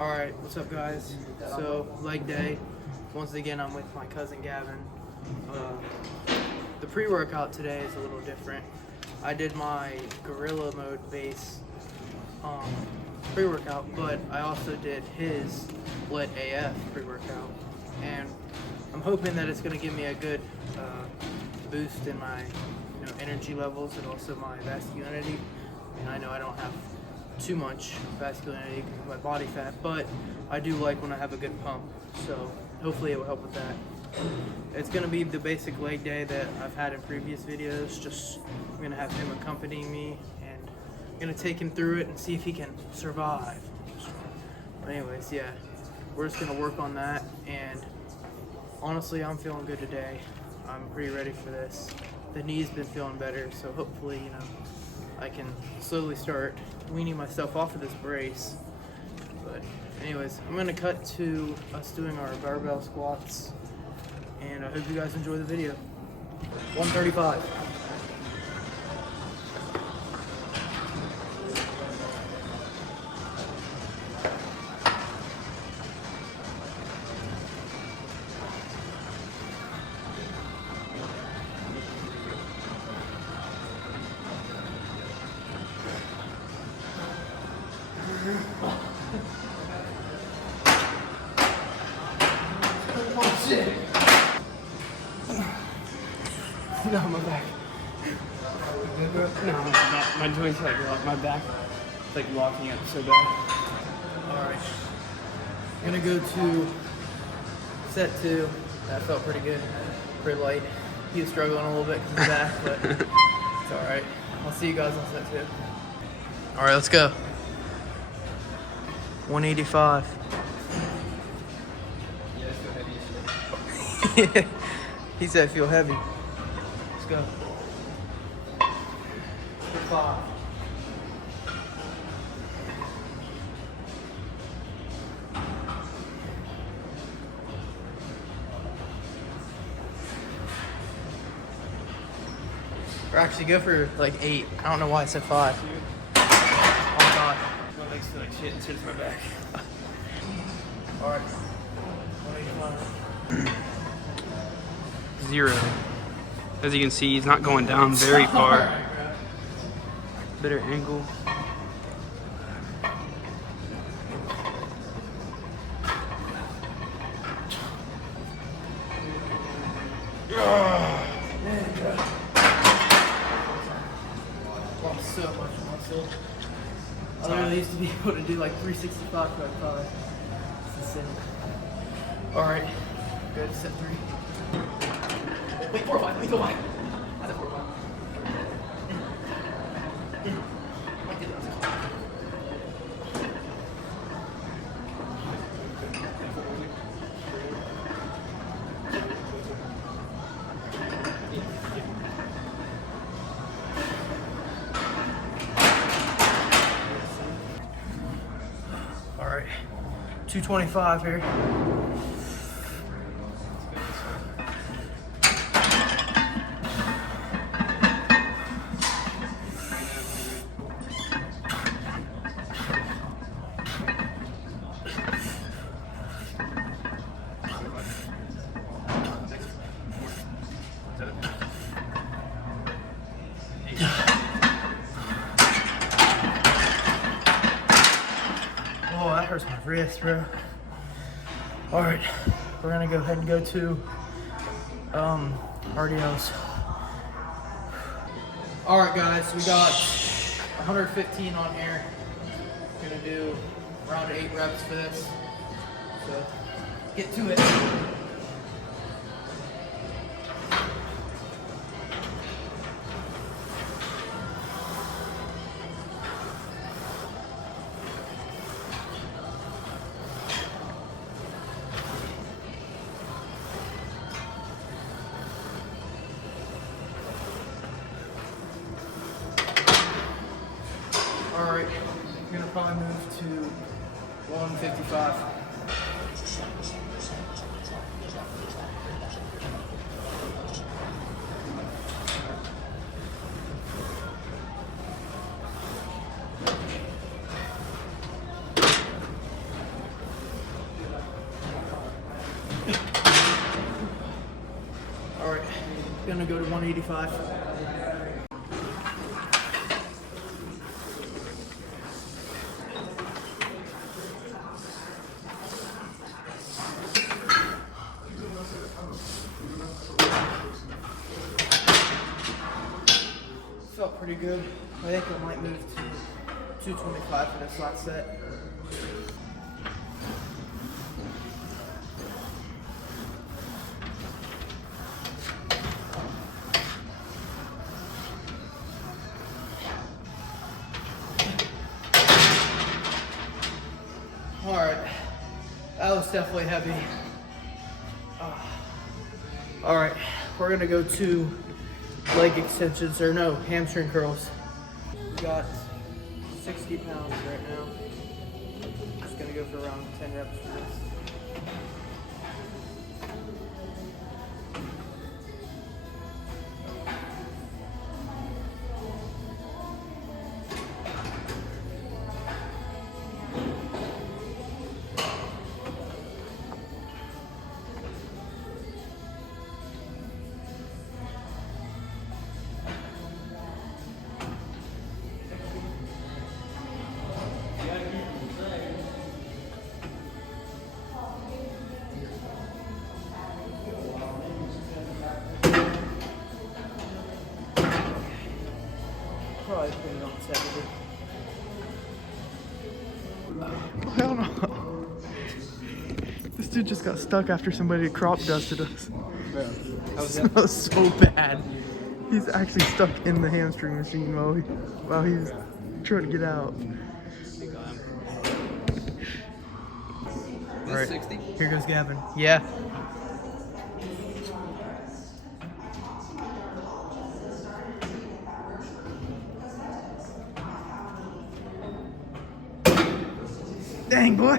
Alright, what's up guys? So, leg day. Once again, I'm with my cousin Gavin. The pre-workout today is a little different. I did my gorilla mode base pre-workout, but I also did his Lit AF pre-workout. And I'm hoping that it's going to give me a good boost in my energy levels and also my masculinity. And I know I don't have too much masculinity because of my body fat, but I do like when I have a good pump, so hopefully it will help with that. It's going to be the basic leg day that I've had in previous videos. Just I'm going to have him accompanying me and I'm going to take him through it and see if he can survive. But anyways, yeah, we're just going to work on that, and honestly I'm feeling good today. I'm pretty ready for this. The knee's been feeling better, so hopefully I can slowly start weaning myself off of this brace. But anyways, I'm gonna cut to us doing our barbell squats, and I hope you guys enjoy the video. 135. Oh shit! No, my back. No, my joints like lock. My back is like locking up so bad. Alright. I'm gonna go to set 2. That felt pretty good. Pretty light. He was struggling a little bit because of his back, but it's alright. I'll see you guys on set 2. Alright, let's go. 185. He said feel heavy. Let's go. 5. Or actually go for like 8. I don't know why I said 5. Oh my god. My legs feel like shit and so does my back. Alright. 185. 0. As you can see, he's not going down very far. Better angle. Lost so much muscle. I literally used to be able to do like 365 for like 5. It's insane. Alright. Good. Set 3. Wait, 4 or 5. Let me go by. I said 4 or 5. Alright. 225 here. Oh, that hurts my wrist, bro. Alright, we're gonna go ahead and go to RDLs. Alright guys, we got 115 on here. We're gonna do around 8 reps for this. So get to it. Alright, we're gonna probably move to 155. All right, gonna go to 185. Felt pretty good. I think I might move to 225 for this last set. All right, that was definitely heavy. All right, we're gonna go to leg extensions, or no, hamstring curls. We got 60 pounds right now. Just gonna go for around 10 reps for this. Probably put it on 70. Hell no. This dude just got stuck after somebody crop dusted us. It smells so bad. He's actually stuck in the hamstring machine while he's trying to get out. All right, 60? here goes Gavin. Yeah. Dang, boy.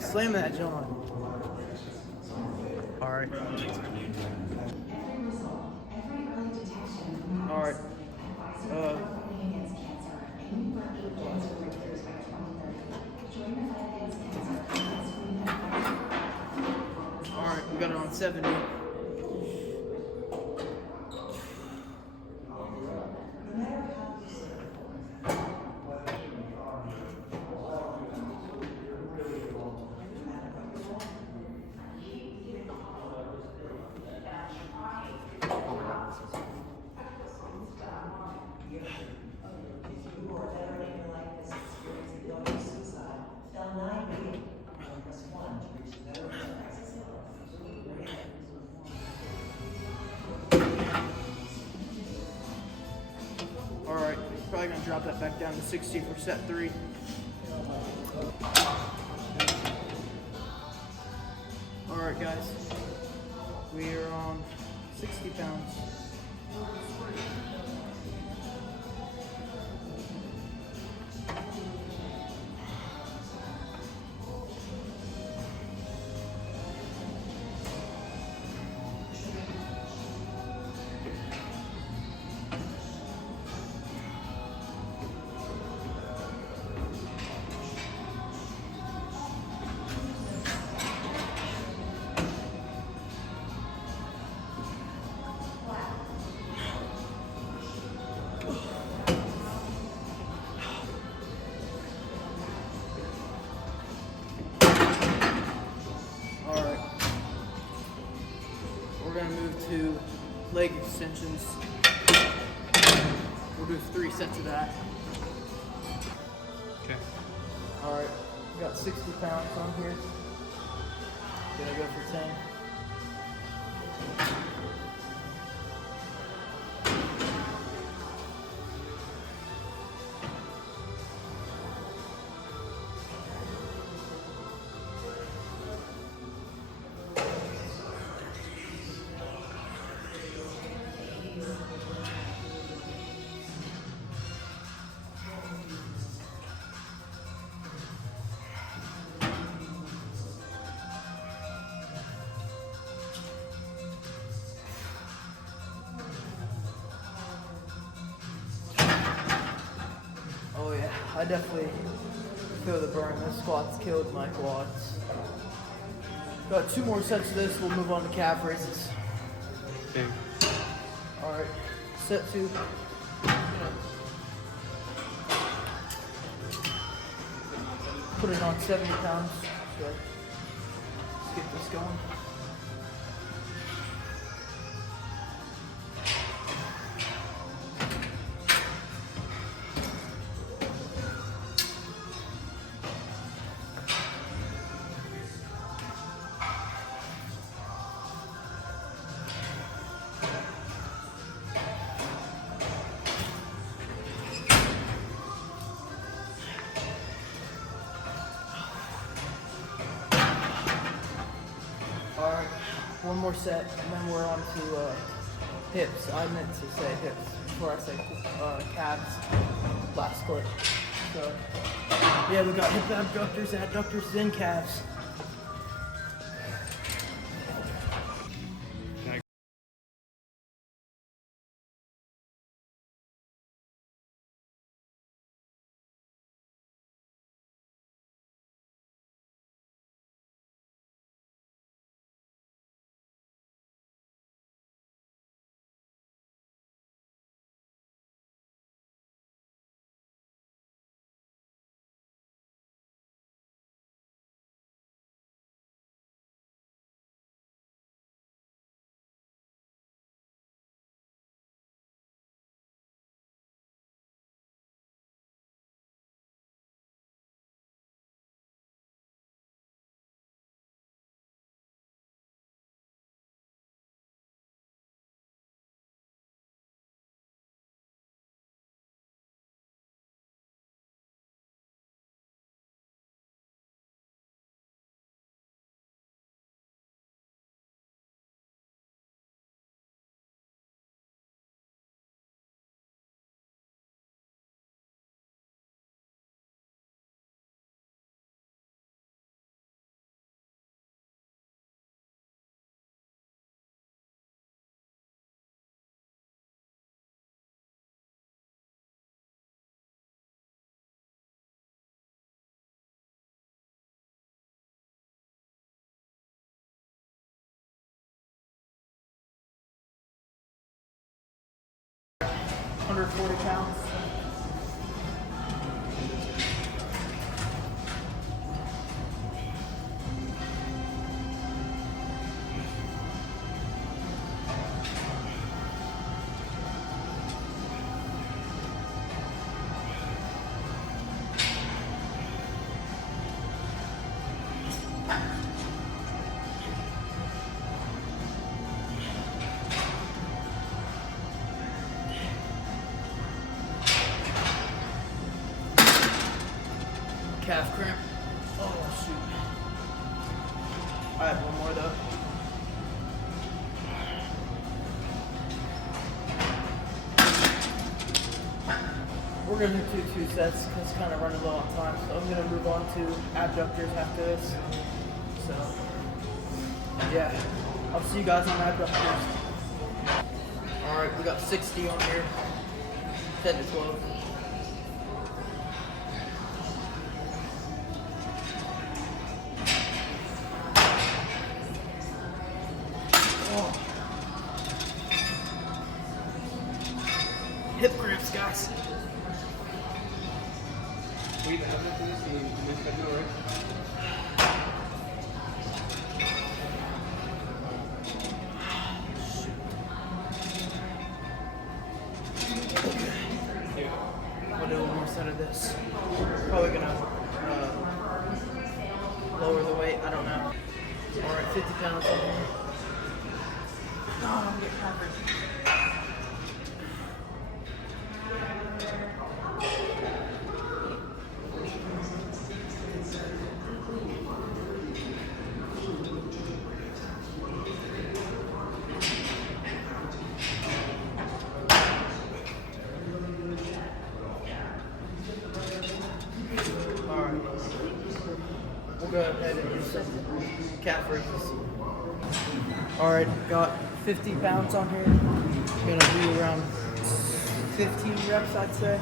Slam that, John. All right. All right. All right, we got it on 70. All right, probably gonna drop that back down to 60 for set 3. All right, guys, we are on 60 pounds. We're gonna move to leg extensions. We'll do 3 sets of that. Okay. All right, we got 60 pounds on here. Gonna go for 10. I definitely feel the burn. This squat's killed my quads. Got 2 more sets of this. We'll move on to calf raises. Okay. All right, set 2. Put it on 70 pounds. So let's get this going. Alright, 1 more set, and then we're on to hips. I meant to say hips before I said calves last clip. So, yeah, we got hip abductors, adductors, then calves. Under 40 pounds. Calf cramp. Oh shoot. I have 1 more though. We're gonna do 2 sets because it's kind of running low on time. So I'm gonna move on to abductors after this. So yeah, I'll see you guys on abductors. All right, we got 60 on here. 10 to 12. Hip cramps, guys. We've had this in this schedule, right? We'll do 1 more set of this. Probably gonna lower the weight. I don't know. All right, 50 pounds on here. No, I'm getting covered. We'll go ahead and do some calf raises. All right, got 50 pounds on here. Gonna do around 15 reps, I'd say.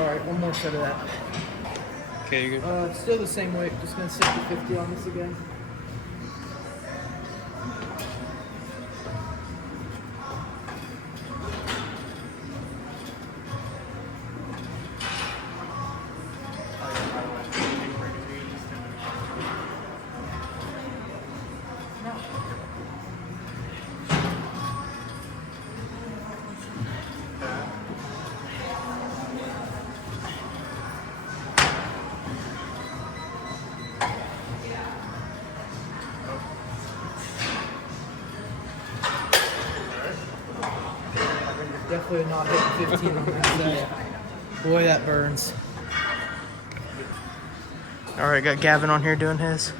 All right, one more set of that. Okay, you're good. Still the same weight. Just gonna stick to 50 on this again. Definitely not hitting 15 on that set. Boy, that burns. All right, got Gavin on here doing his.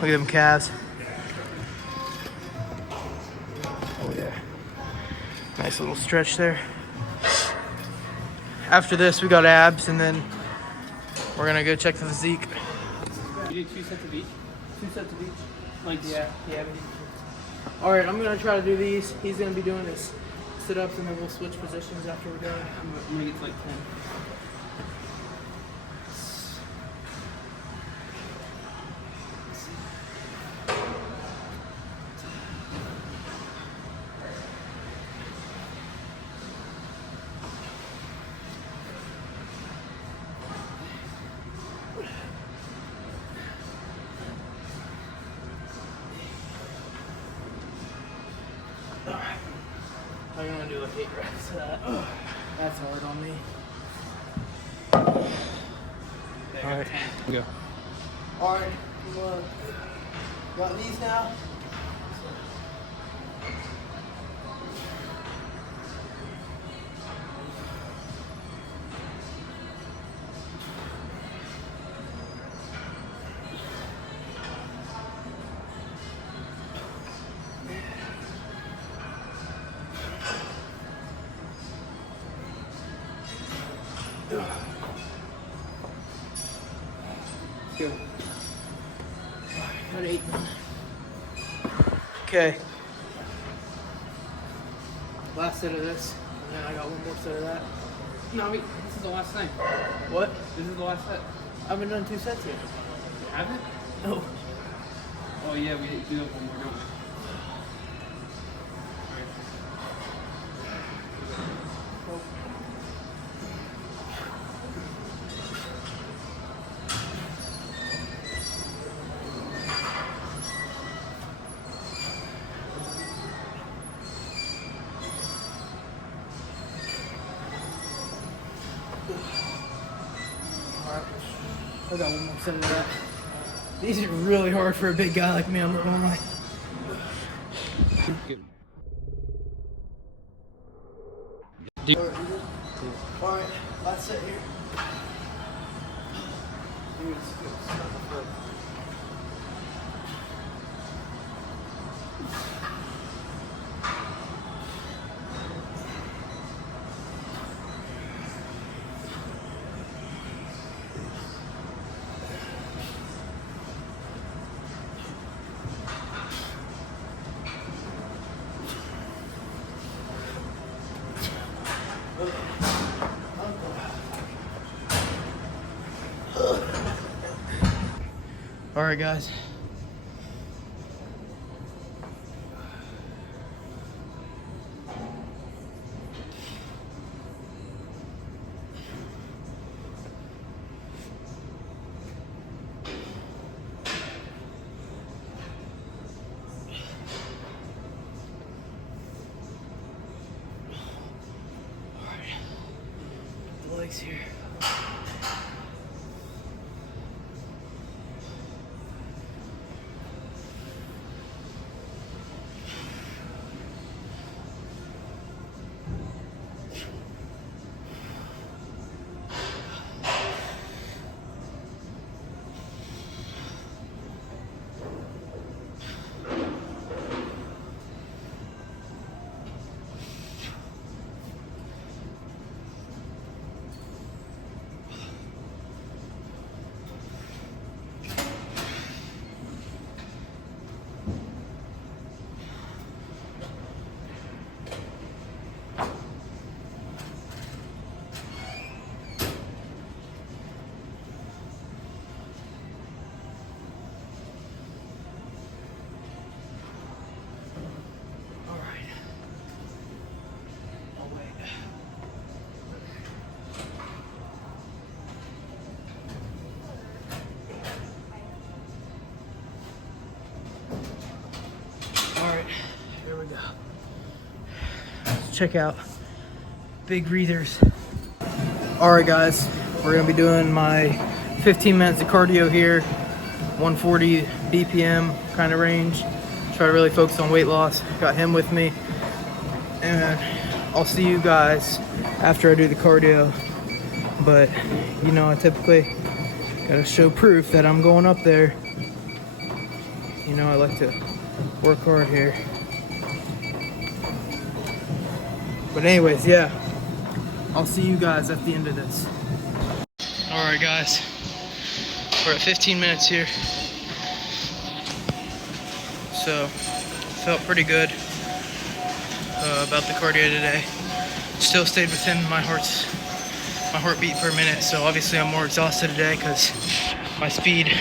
Look at them calves. Oh yeah. Nice little stretch there. After this, we got abs, and then we're gonna go check the physique. You do 2 sets of each? 2 sets of each. Like, Yeah. All right, I'm gonna try to do these. He's gonna be doing his sit-ups, and then we'll switch positions after we're done. I'm gonna get to like 10. I'm gonna do like 8 reps of that. That's hard on me. All right. Go. All right, got these now. Go. Got 8. Okay. Last set of this, and then I got one more set of that. No, wait, this is the last thing. What? This is the last set. I haven't done 2 sets yet. Have it? No. Oh yeah, we do have one more, don't we? Alright. I got one more set of that. These are really hard for a big guy like me, I'm not gonna lie. Good. Alright, last set here. All right, guys. All right. The legs here. check out big breathers. All right, guys, we're gonna be doing my 15 minutes of cardio here, 140 BPM kind of range. Try to really focus on weight loss. Got him with me, and I'll see you guys after I do the cardio. But you know, I typically gotta show proof that I'm going up there. You know, I like to work hard here. But anyways, yeah, I'll see you guys at the end of this. All right, guys, we're at 15 minutes here. So, felt pretty good about the cardio today. Still stayed within my heartbeat per minute. So obviously I'm more exhausted today because my speed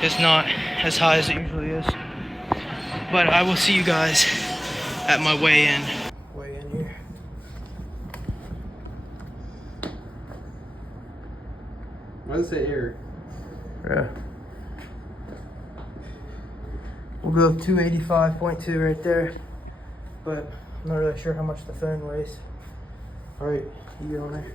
is not as high as it usually is. But I will see you guys at my weigh-in. Weigh-in here. Why does it say here? Yeah. We'll go 285.2 right there, but I'm not really sure how much the phone weighs. All right, you get on there.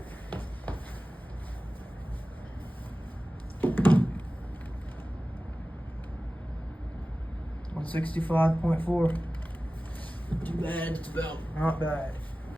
$165.4. Too bad, it's about not bad.